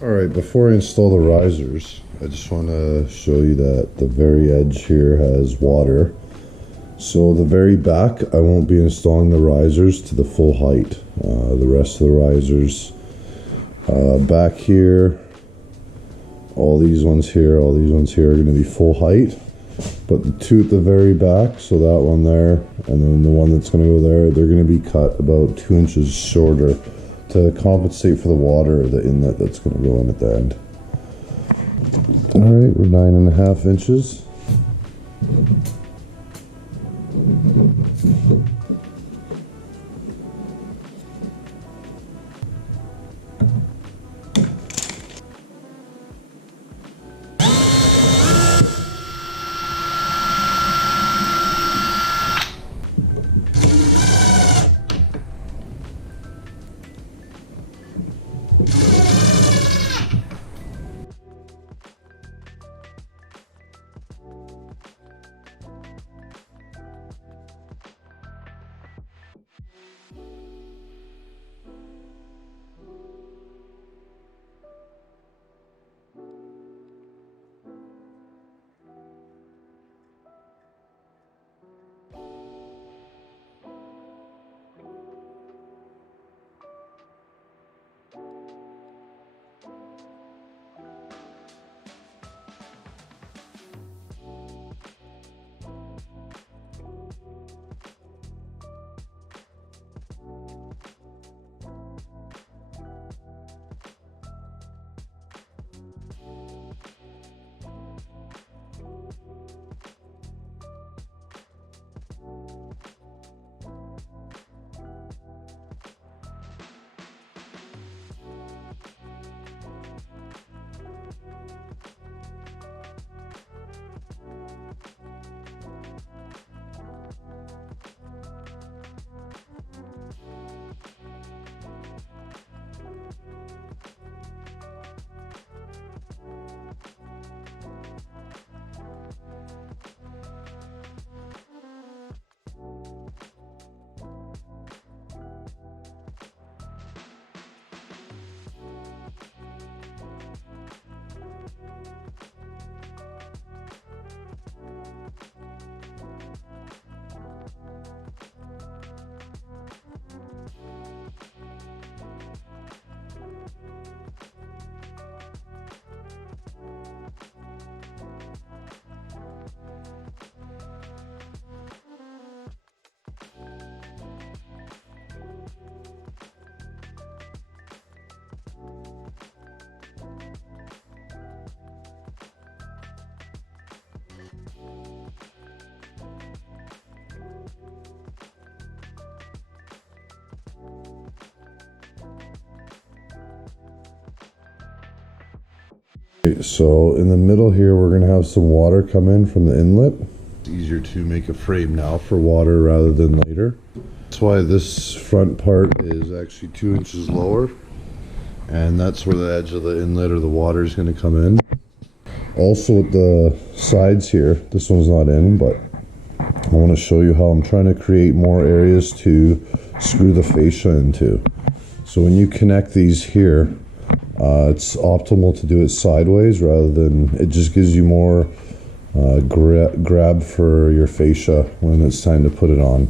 Alright, before I install the risers, I just want to show you that the very edge here has water. So the very back, I won't be installing the risers to the full height. The rest of the risers back here, all these ones here are going to be full height. But the two at the very back, so that one there, and then the one that's going to go there, they're going to be cut about 2 inches shorter to compensate for the water or the inlet that's going to go in at the end. Alright, we're 9.5 inches. So in the middle here, we're going to have some water come in from the inlet. It's easier to make a frame now for water rather than later. That's why this front part is actually 2 inches lower, and that's where the edge of the inlet or the water is going to come in. Also at the sides here, this one's not in, but I want to show you how I'm trying to create more areas to screw the fascia into. So when you connect these here, it's optimal to do it sideways rather than, it just gives you more grab for your fascia when it's time to put it on.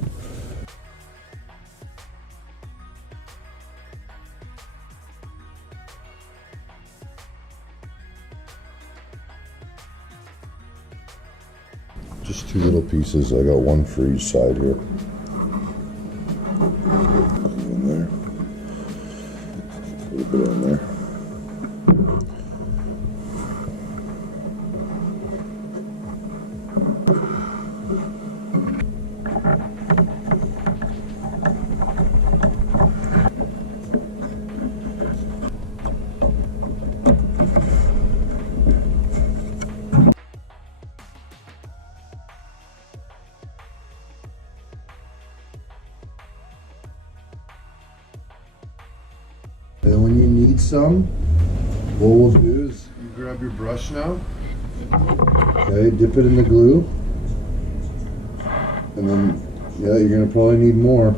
Just 2 little pieces, I got one for each side here. In there. A little bit in there. And when you need some, what we'll do is you grab your brush now, okay, dip it in the glue, and then, yeah, you're going to probably need more,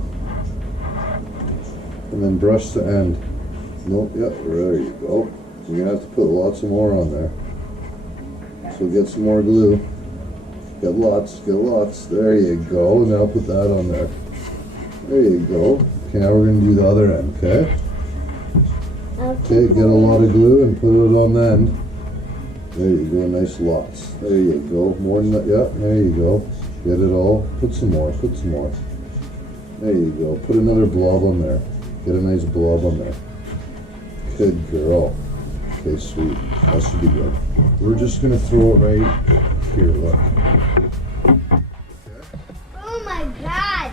and then brush the end. Nope, yep, there you go. So you're gonna have to put lots more on there. So get some more glue. Get lots, get lots. There you go. Now put that on there. There you go. Okay, now we're gonna do the other end, okay? Okay, get a lot of glue and put it on the end. There you go, nice lots. There you go. More than that, yeah, there you go. Get it all. Put some more, put some more. There you go. Put another blob on there. Get a nice blob on there. Good girl. Okay, sweet. That should be good. We're just gonna throw it right here, look. Oh my god!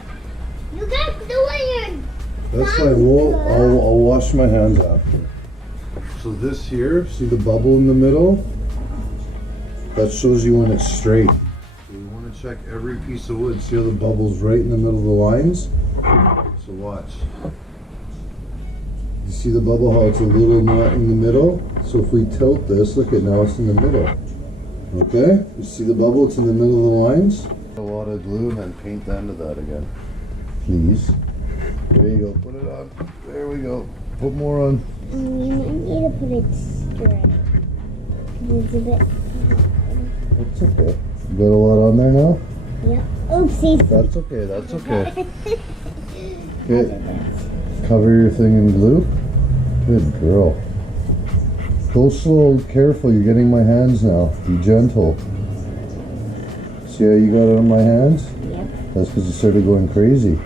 You got glue in your... That's fine. I'll wash my hands after. So this here, see the bubble in the middle? That shows you when it's straight. So you want to check every piece of wood. See how the bubble's right in the middle of the lines? So watch. You see the bubble, how it's a little not in the middle? So if we tilt this, look at now it's in the middle. Okay? You see the bubble? It's in the middle of the lines. A lot of glue and then paint the end of that again. Please. There you go. Put it on. There we go. Put more on. You might need to put it straight. It's a bit... That's okay. You got a lot on there now? Yep. Oopsies. That's okay, that's okay. Okay. Cover your thing in glue. Good girl. Go slow, careful, you're getting my hands now. Be gentle. See how you got it on my hands? Yep. That's because you started going crazy.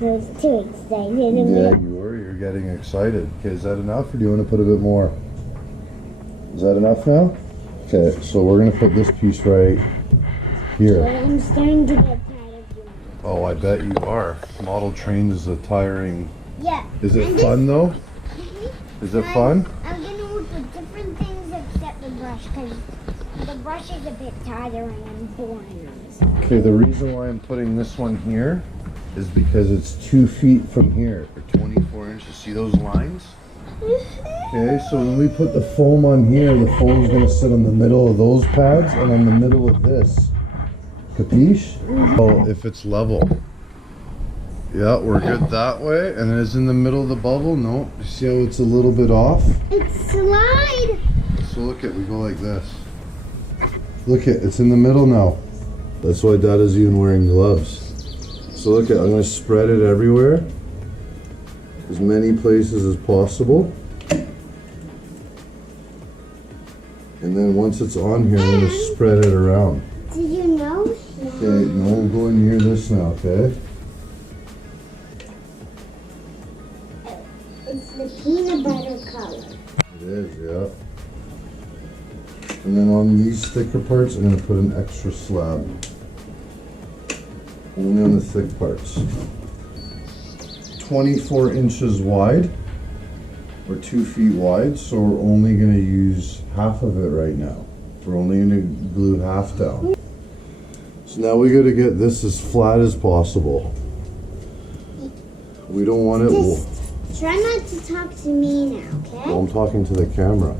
I was too excited. Yeah, you were. You're getting excited. Okay, is that enough or do you want to put a bit more? Is that enough now? Okay, so we're going to put this piece right here. I'm starting to get tired of doing it. Oh, I bet you are. Model train is a tiring... Yeah. Is it fun though? Is it fun? I'm going to work with different things except the brush because the brush is a bit tiring and boring. Okay, the reason why I'm putting this one here is because it's 2 feet from here, or 24 inches. See those lines? Okay, so when we put the foam on here, the foam is going to sit on the middle of those pads and on the middle of this. Capiche? Oh, if it's level. Yeah, we're good that way. And it's in the middle of the bubble. No, you see how it's a little bit off? It's slide. So look at, we go like this. Look at, it's in the middle now. That's why Dad is even wearing gloves. So look at, I'm going to spread it everywhere. As many places as possible. And then once it's on here, I'm going to spread it around. Did you know? Okay, now we'll go near this now, okay? It's the peanut butter color. It is, yeah. And then on these thicker parts, I'm going to put an extra slab. Only on the thick parts. 24 inches wide, or 2 feet wide, so we're only going to use half of it right now. We're only going to glue half down. So now we got to get this as flat as possible. We don't want it... Just try not to talk to me now, okay? Well, I'm talking to the camera.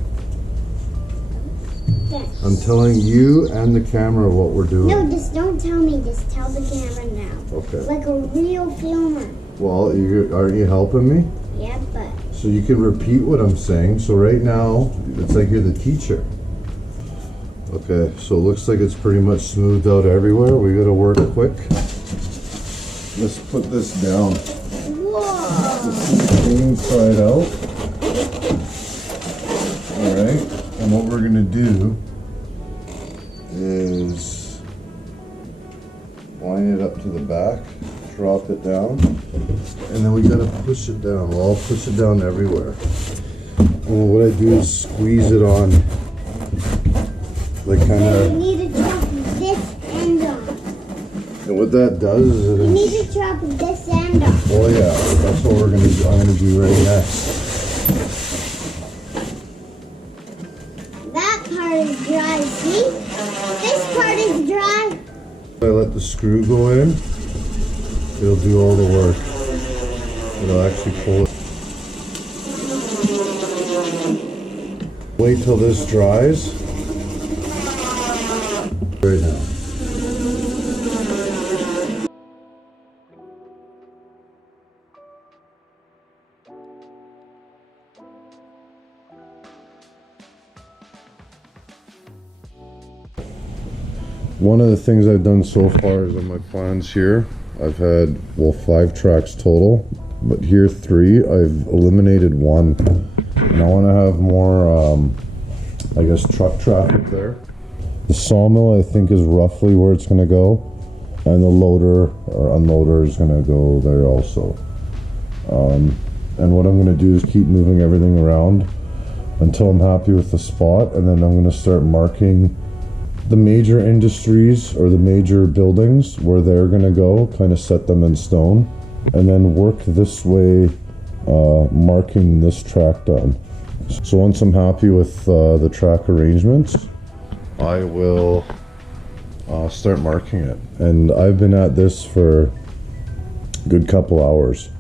Yes. I'm telling you and the camera what we're doing. No, just don't tell me. Just tell the camera now. Okay. Like a real filmer. Well, aren't you helping me? Yeah, but... So you can repeat what I'm saying. So right now, it's like you're the teacher. Okay, so it looks like it's pretty much smoothed out everywhere. We gotta work quick. Let's put this down. Whoa! The inside out. Alright, and what we're gonna do is line it up to the back, drop it down, and then we gotta push it down. Well, I'll push it down everywhere. And what I do is squeeze it on, like kind You of. need to drop this end on. And what that does is You need to drop this end on. oh yeah, that's what we're gonna do. I'm gonna do right next. That part is dry, see? This part is dry. If I let the screw go in, it'll do all the work. It'll actually pull it. Wait till this dries. Right now. one of the things I've done so far is on my plans here, I've had, well, 5 tracks total, but here 3, I've eliminated 1. And I want to have more, I guess, truck traffic there. The sawmill, I think, is roughly where it's going to go. And the loader or unloader is going to go there also. And what I'm going to do is keep moving everything around until I'm happy with the spot. And then I'm going to start marking the major industries or the major buildings where they're going to go, kind of set them in stone. And then work this way, marking this track down. So once I'm happy with the track arrangements, I will start marking it. And I've been at this for a good couple hours.